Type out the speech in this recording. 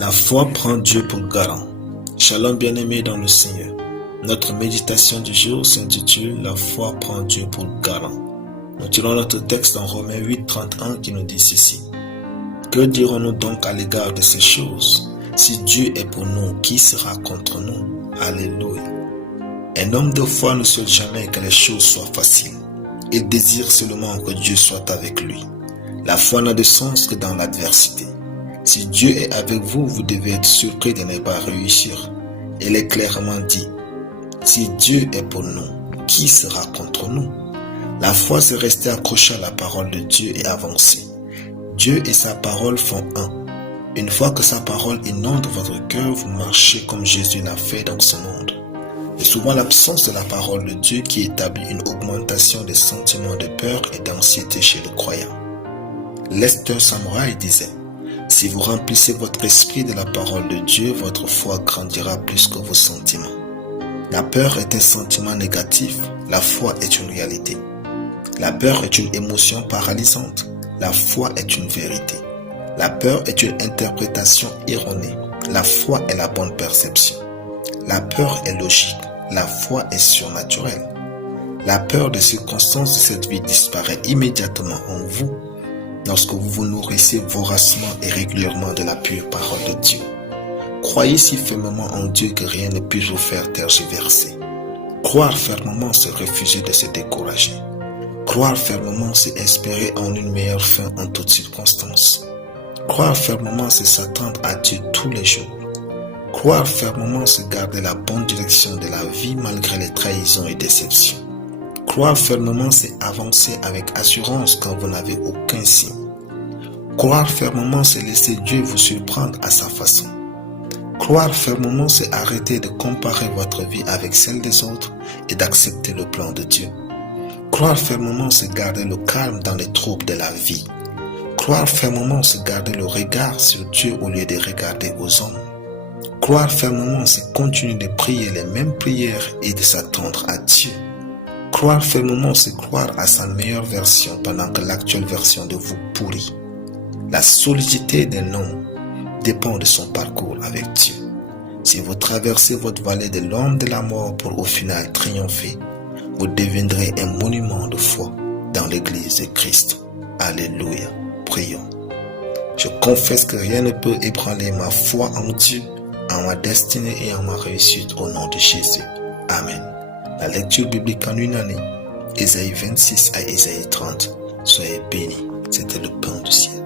La foi prend Dieu pour garant. Shalom bien-aimés dans le Seigneur. Notre méditation du jour s'intitule « La foi prend Dieu pour garant ». Nous tirons notre texte dans Romains 8, 31 qui nous dit ceci. « Que dirons-nous donc à l'égard de ces choses? Si Dieu est pour nous, qui sera contre nous? Alléluia. » Un homme de foi ne souhaite jamais que les choses soient faciles. Il désire seulement que Dieu soit avec lui. La foi n'a de sens que dans l'adversité. Si Dieu est avec vous, vous devez être surpris de ne pas réussir. Il est clairement dit, si Dieu est pour nous, qui sera contre nous? La foi, c'est rester accroché à la parole de Dieu et avancer. Dieu et sa parole font un. Une fois que sa parole inonde votre cœur, vous marchez comme Jésus l'a fait dans ce monde. C'est souvent l'absence de la parole de Dieu qui établit une augmentation des sentiments de peur et d'anxiété chez le croyant. Lester Samurai disait, si vous remplissez votre esprit de la parole de Dieu, votre foi grandira plus que vos sentiments. La peur est un sentiment négatif, la foi est une réalité. La peur est une émotion paralysante, la foi est une vérité. La peur est une interprétation erronée, la foi est la bonne perception. La peur est logique, la foi est surnaturelle. La peur des circonstances de cette vie disparaît immédiatement en vous lorsque vous vous nourrissez voracement et régulièrement de la pure parole de Dieu. Croyez si fermement en Dieu que rien ne puisse vous faire tergiverser. Croire fermement, c'est refuser de se décourager. Croire fermement, c'est espérer en une meilleure fin en toutes circonstances. Croire fermement, c'est s'attendre à Dieu tous les jours. Croire fermement, c'est garder la bonne direction de la vie malgré les trahisons et déceptions. Croire fermement, c'est avancer avec assurance quand vous n'avez aucun signe. Croire fermement, c'est laisser Dieu vous surprendre à sa façon. Croire fermement, c'est arrêter de comparer votre vie avec celle des autres et d'accepter le plan de Dieu. Croire fermement, c'est garder le calme dans les troubles de la vie. Croire fermement, c'est garder le regard sur Dieu au lieu de regarder aux hommes. Croire fermement, c'est continuer de prier les mêmes prières et de s'attendre à Dieu. Croire fermement, c'est croire à sa meilleure version pendant que l'actuelle version de vous pourrit. La solidité d'un homme dépend de son parcours avec Dieu. Si vous traversez votre vallée de l'ombre de la mort pour au final triompher, vous deviendrez un monument de foi dans l'église de Christ. Alléluia. Prions. Je confesse que rien ne peut ébranler ma foi en Dieu, en ma destinée et en ma réussite au nom de Jésus. Amen. La lecture biblique en une année, Ésaïe 26 à Ésaïe 30. Soyez bénis, c'était le pain du ciel.